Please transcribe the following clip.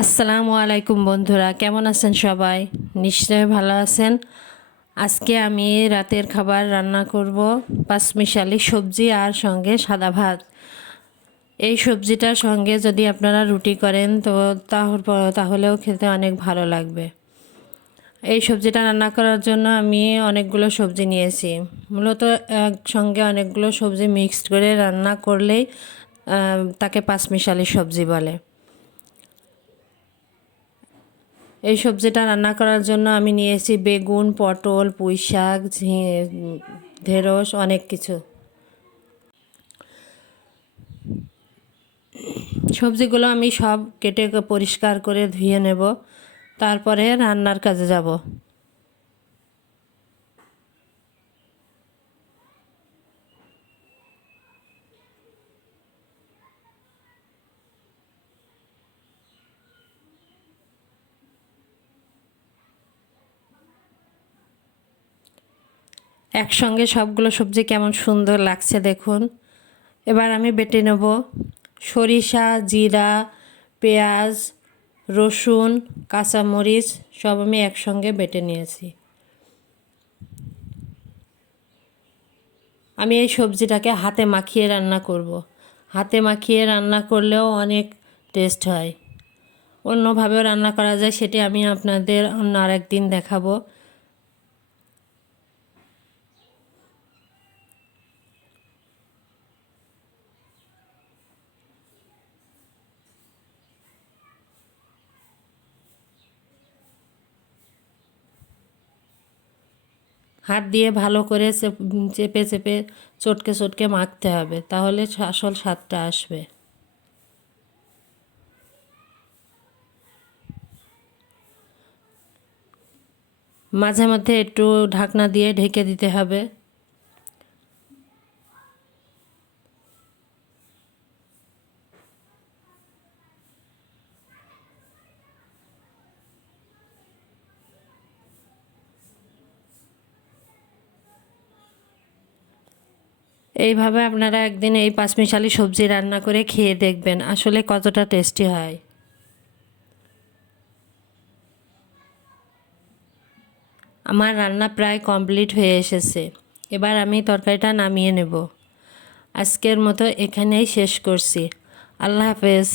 আসসালামু আলাইকুম বন্ধুরা, কেমন আছেন সবাই? নিশ্চয়ই ভালো আছেন। আজকে আমি রাতের খাবার রান্না করব, পাঁচমিশালি সবজি আর সঙ্গে সাদা ভাত। এই সবজিটার সঙ্গে যদি আপনারা রুটি করেন তো তাহলেও খেতে অনেক ভালো লাগবে। এই সবজিটা রান্না করার জন্য আমি অনেকগুলো সবজি নিয়েছি। মূলত একসঙ্গে অনেকগুলো সবজি মিক্সড করে রান্না করলেই তাকে পাঁচমিশালি সবজি বলে। এই সবজিটা রান্না করার জন্য আমি নিয়েছি বেগুন, পটল, পুঁই শাক, ঢেঁড়স, অনেক কিছু। সবজিগুলো আমি সব কেটে পরিষ্কার করে ধুয়ে নেব, তারপরে রান্নার কাজে যাব। একসঙ্গে সবগুলো সবজি কেমন সুন্দর লাগছে দেখুন। এবার আমি বেটে নেব। সরিষা, জিরা, পেঁয়াজ, রসুন, কাঁচামরিচ সব আমি একসঙ্গে বেটে নিয়েছি। আমি এই সবজিটাকে হাতে মাখিয়ে রান্না করব। হাতে মাখিয়ে রান্না করলেও অনেক টেস্ট হয়। অন্যভাবেও রান্না করা যায়, সেটি আমি আপনাদের অন্য আরেক দিন দেখাবো। হাত দিয়ে ভালো করে চেপে চেপে চটকে চটকে মাখতে হবে, তাহলে আসল স্বাদটা আসবে। মাঝে মধ্যে একটু ঢাকনা দিয়ে ঢেকে দিতে হবে। এইভাবে আপনারা একদিন এই পাঁচমিশালি সবজি রান্না করে খেয়ে দেখবেন আসলে কতটা টেস্টি হয়। আমার রান্না প্রায় কমপ্লিট হয়ে এসেছে। এবার আমি তরকারিটা নামিয়ে নেব। আজকের মতো এখানেই শেষ করছি। আল্লাহ হাফেজ।